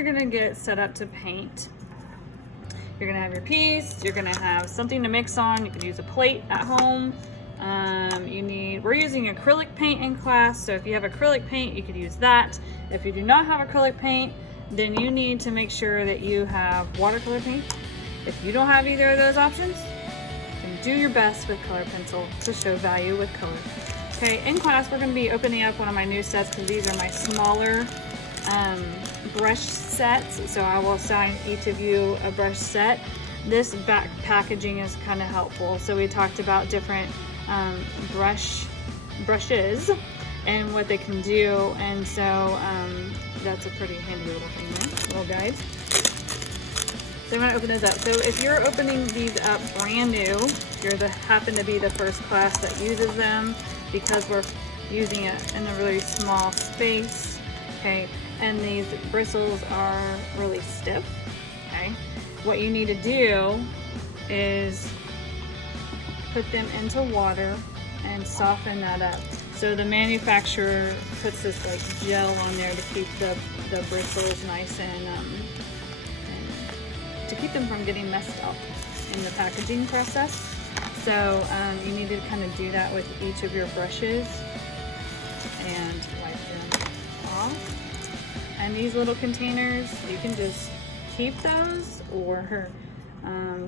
you're gonna get set up to paint. You're gonna have your piece, you're gonna have something to mix on. You can use a plate at home. We're using acrylic paint in class, so if you have acrylic paint, you could use that. If you do not have acrylic paint, then you need to make sure that you have watercolor paint. If you don't have either of those options, then do your best with color pencil to show value with color. Okay, in class, we're gonna be opening up one of my new sets because these are my smaller brush sets. So I will assign each of you a brush set. This back packaging is kind of helpful. So we talked about different brushes and what they can do, and so that's a pretty handy little thing there, little guide. So I'm gonna open those up. So if you're opening these up brand new, you're happen to be the first class that uses them, because we're using it in a really small space, okay? And these bristles are really stiff, okay? What you need to do is put them into water and soften that up. So the manufacturer puts this like gel on there to keep the bristles nice and to keep them from getting messed up in the packaging process. So you need to kind of do that with each of your brushes and wipe them off. And these little containers, you can just keep those or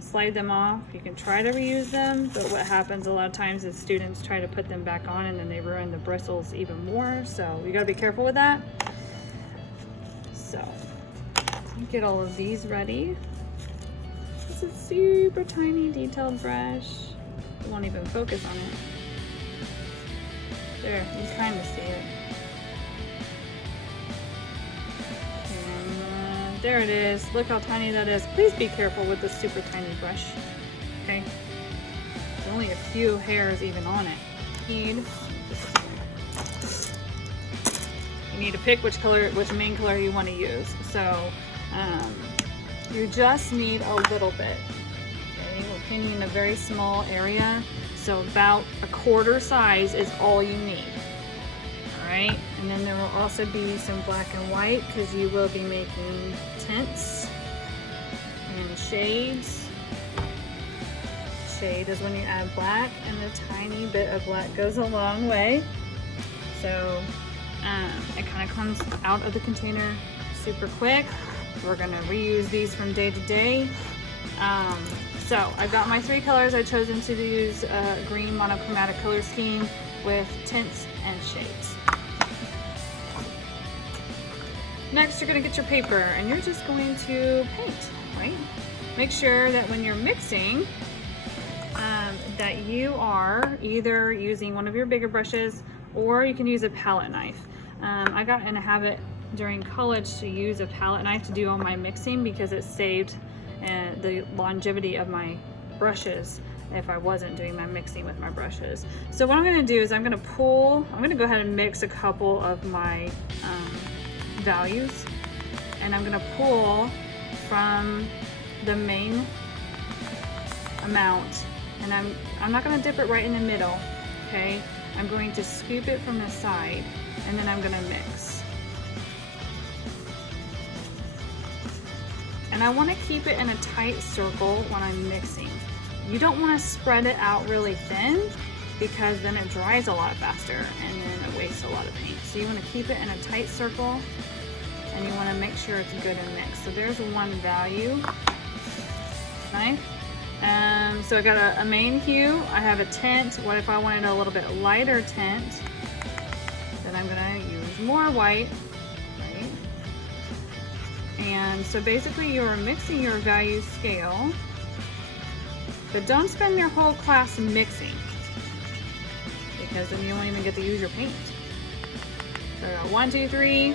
slide them off. You can try to reuse them, but what happens a lot of times is students try to put them back on and then they ruin the bristles even more. So you gotta be careful with that. So get all of these ready. This is a super tiny detailed brush. It won't even focus on it. There, you can kind of see it. There it is. Look how tiny that is. Please be careful with this super tiny brush. Okay? There's only a few hairs even on it. You need to pick which main color you want to use. So you just need a little bit. Okay? We're painting a very small area, so about a quarter size is all you need. Right? And then there will also be some black and white because you will be making tints and shades. Shade is when you add black, and a tiny bit of black goes a long way. So it kind of comes out of the container super quick. We're gonna reuse these from day to day. So I've got my 3 colors. I've chosen to use green monochromatic color scheme with tints and shades. Next, you're gonna get your paper and you're just going to paint, right? Make sure that when you're mixing, that you are either using one of your bigger brushes or you can use a palette knife. I got in a habit during college to use a palette knife to do all my mixing because it saved the longevity of my brushes if I wasn't doing my mixing with my brushes. So what I'm gonna do is I'm gonna go ahead and mix a couple of my values, and I'm gonna pull from the main amount, and I'm not gonna dip it right in the middle, okay? I'm going to scoop it from the side, and then I'm gonna mix. And I wanna keep it in a tight circle when I'm mixing. You don't wanna spread it out really thin because then it dries a lot faster and then it wastes a lot of paint. So you wanna keep it in a tight circle, and you want to make sure it's good and mixed. So there's one value, right? So I got a main hue. I have a tint. What if I wanted a little bit lighter tint? Then I'm gonna use more white, right? And so basically you're mixing your value scale, but don't spend your whole class mixing because then you won't even get to use your paint. So 1, 2, 3.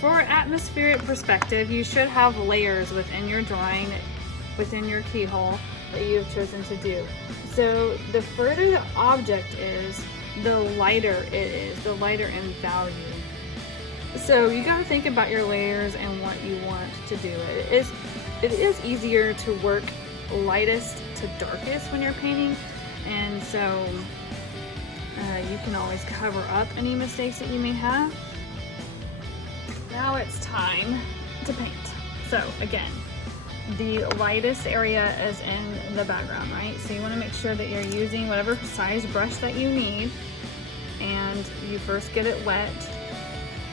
for atmospheric perspective, you should have layers within your drawing, within your keyhole that you have chosen to do. So the further the object is, the lighter it is, the lighter in value. So you gotta think about your layers and what you want to do. It is easier to work lightest to darkest when you're painting, and so you can always cover up any mistakes that you may have. Now it's time to paint. So again, the lightest area is in the background, right? So you want to make sure that you're using whatever size brush that you need, and you first get it wet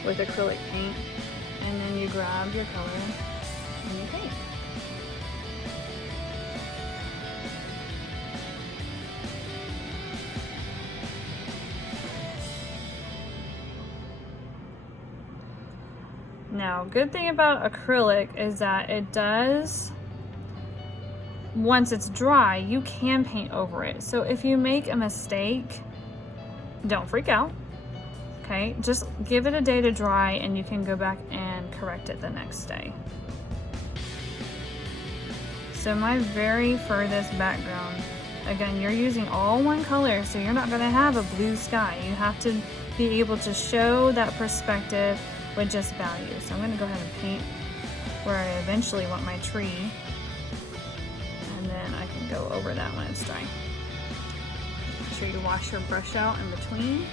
with acrylic paint, and then you grab your color and you paint. Now, good thing about acrylic is that it does, once it's dry, you can paint over it. So if you make a mistake, don't freak out, okay? Just give it a day to dry and you can go back and correct it the next day. So my very furthest background, again, you're using all one color, so you're not gonna have a blue sky. You have to be able to show that perspective with just value. So I'm gonna go ahead and paint where I eventually want my tree, and then I can go over that when it's dry. Make sure you wash your brush out in between.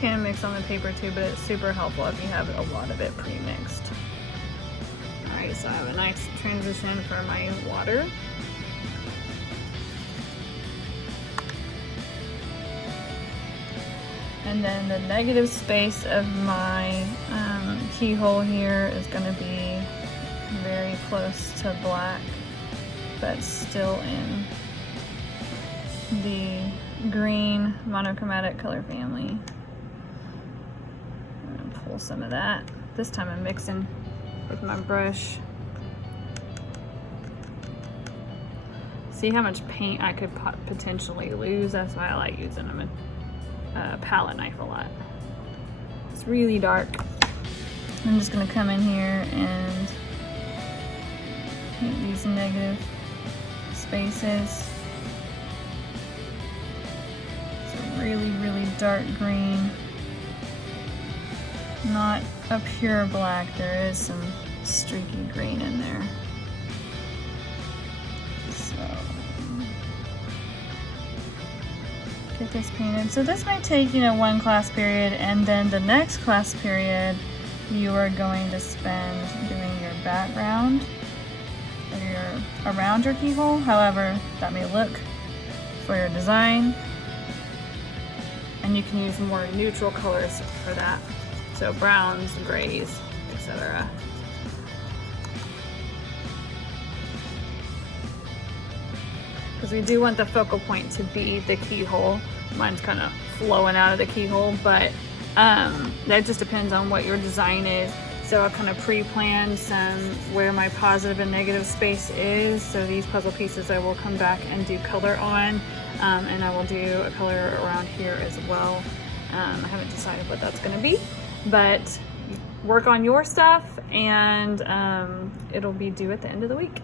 Can mix on the paper too, but it's super helpful if you have a lot of it pre-mixed. Alright, so I have a nice transition for my water. And then the negative space of my keyhole here is going to be very close to black, but still in the green monochromatic color family. Pull some of that. This time I'm mixing with my brush. See how much paint I could potentially lose. That's why I like using a palette knife a lot. It's really dark. I'm just gonna come in here and paint these negative spaces. It's a really, really dark green. Not a pure black, there is some streaky green in there. So, get this painted. So this might take, one class period, and then the next class period, you are going to spend doing your background or around your keyhole, however that may look for your design. And you can use more neutral colors for that. So browns, grays, etc. Because we do want the focal point to be the keyhole. Mine's kind of flowing out of the keyhole, but that just depends on what your design is. So I'll kind of pre-plan some where my positive and negative space is. So these puzzle pieces I will come back and do color on, and I will do a color around here as well. I haven't decided what that's going to be, but work on your stuff, and it'll be due at the end of the week.